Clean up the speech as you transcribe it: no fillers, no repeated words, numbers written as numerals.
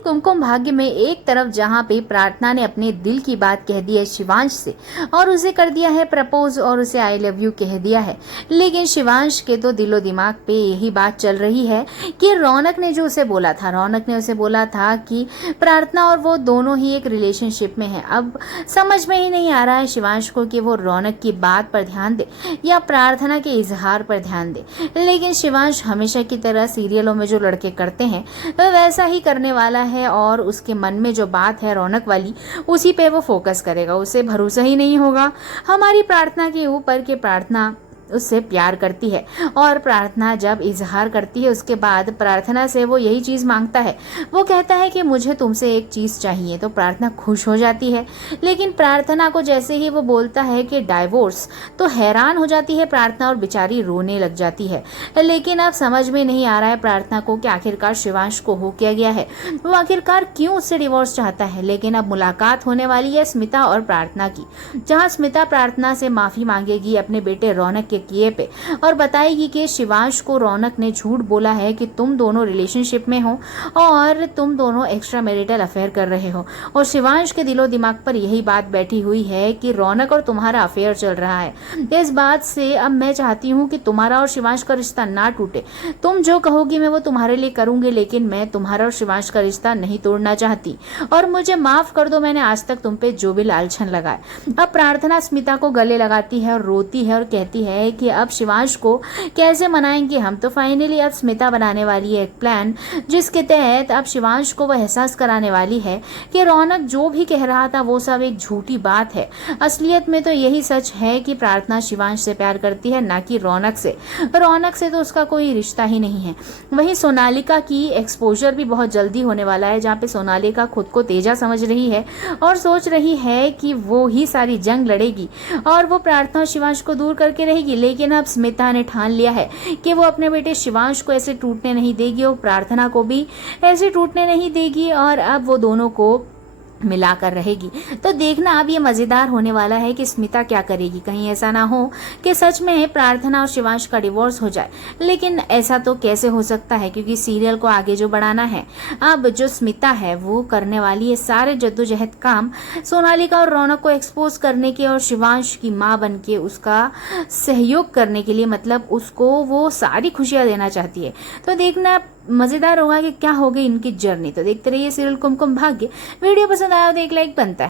कुमकुम भाग्य में एक तरफ जहां पे प्रार्थना ने अपने दिल की बात कह दी है शिवांश से और उसे कर दिया है प्रपोज और उसे आई लव यू कह दिया है, लेकिन शिवांश के तो दिलो दिमाग पे यही बात चल रही है कि रौनक ने जो उसे बोला था, रौनक ने उसे बोला था कि प्रार्थना और वो दोनों ही एक रिलेशनशिप में है। अब समझ में ही नहीं आ रहा है शिवांश को कि वो रौनक की बात पर ध्यान दे या प्रार्थना के इजहार पर ध्यान दे, लेकिन शिवांश हमेशा की तरह सीरियलों में जो लड़के करते हैं वह वैसा ही करने वाला है और उसके मन में जो बात है रौनक वाली उसी पे वो फोकस करेगा। उसे भरोसा ही नहीं होगा हमारी प्रार्थना के ऊपर कि प्रार्थना उससे प्यार करती है और प्रार्थना जब इजहार करती है उसके बाद प्रार्थना से वो यही चीज़ मांगता है। वो कहता है कि मुझे तुमसे एक चीज़ चाहिए, तो प्रार्थना खुश हो जाती है, लेकिन प्रार्थना को जैसे ही वो बोलता है कि डाइवोर्स, तो हैरान हो जाती है प्रार्थना और बेचारी रोने लग जाती है। लेकिन अब समझ में नहीं आ रहा है प्रार्थना को कि आखिरकार शिवांश को हो क्या गया है, वो आखिरकार क्यों उससे डिवोर्स चाहता है। लेकिन अब मुलाकात होने वाली है स्मिता और प्रार्थना की, जहाँ स्मिता प्रार्थना से माफ़ी मांगेगी अपने बेटे रौनक के किए पे और बताएगी कि शिवांश को रौनक ने झूठ बोला है कि तुम दोनों रिलेशनशिप में हो और तुम दोनों एक्स्ट्रा मैरिटल अफेयर कर रहे हो, और शिवांश के दिलो दिमाग पर यही बात बैठी हुई है कि रौनक और तुम्हारा अफेयर चल रहा है। इस बात से अब मैं चाहती हूँ कि तुम्हारा और शिवांश का रिश्ता ना टूटे। तुम जो कहोगी मैं वो तुम्हारे लिए करूंगी, लेकिन मैं तुम्हारा और शिवांश का रिश्ता नहीं तोड़ना चाहती और मुझे माफ कर दो, मैंने आज तक तुम पे जो भी लालछन लगाए। अब प्रार्थना स्मिता को गले लगाती है और रोती है और कहती है कि अब शिवांश को कैसे मनाएंगे हम। तो फाइनली अब स्मिता बनाने वाली है एक प्लान जिसके तहत अब शिवांश को वह एहसास कराने वाली है कि रौनक जो भी कह रहा था वो सब एक झूठी बात है। असलियत में तो यही सच है कि प्रार्थना शिवांश से प्यार करती है, ना कि रौनक से। रौनक से तो उसका कोई रिश्ता ही नहीं है। वहीं सोनालिका की एक्सपोजर भी बहुत जल्दी होने वाला है, जहाँ पे सोनालिका खुद को तेजा समझ रही है और सोच रही है कि वो ही सारी जंग लड़ेगी और वो प्रार्थना और शिवांश को दूर करके रहेगी। लेकिन अब स्मिता ने ठान लिया है कि वो अपने बेटे शिवांश को ऐसे टूटने नहीं देगी और प्रार्थना को भी ऐसे टूटने नहीं देगी और अब वो दोनों को मिलाकर रहेगी। तो देखना अब ये मज़ेदार होने वाला है कि स्मिता क्या करेगी। कहीं ऐसा ना हो कि सच में प्रार्थना और शिवांश का डिवोर्स हो जाए, लेकिन ऐसा तो कैसे हो सकता है क्योंकि सीरियल को आगे जो बढ़ाना है, अब जो स्मिता है वो करने वाली है सारे जद्दोजहद काम सोनालिका और रौनक को एक्सपोज करने के और शिवांश की माँ बन के उसका सहयोग करने के लिए, मतलब उसको वो सारी खुशियाँ देना चाहती है। तो देखना मज़ेदार होगा कि क्या होगी इनकी जर्नी। तो देखते रहिए सीरियल कुमकुम भाग्य। वीडियो पसंद आया तो एक लाइक बनता है।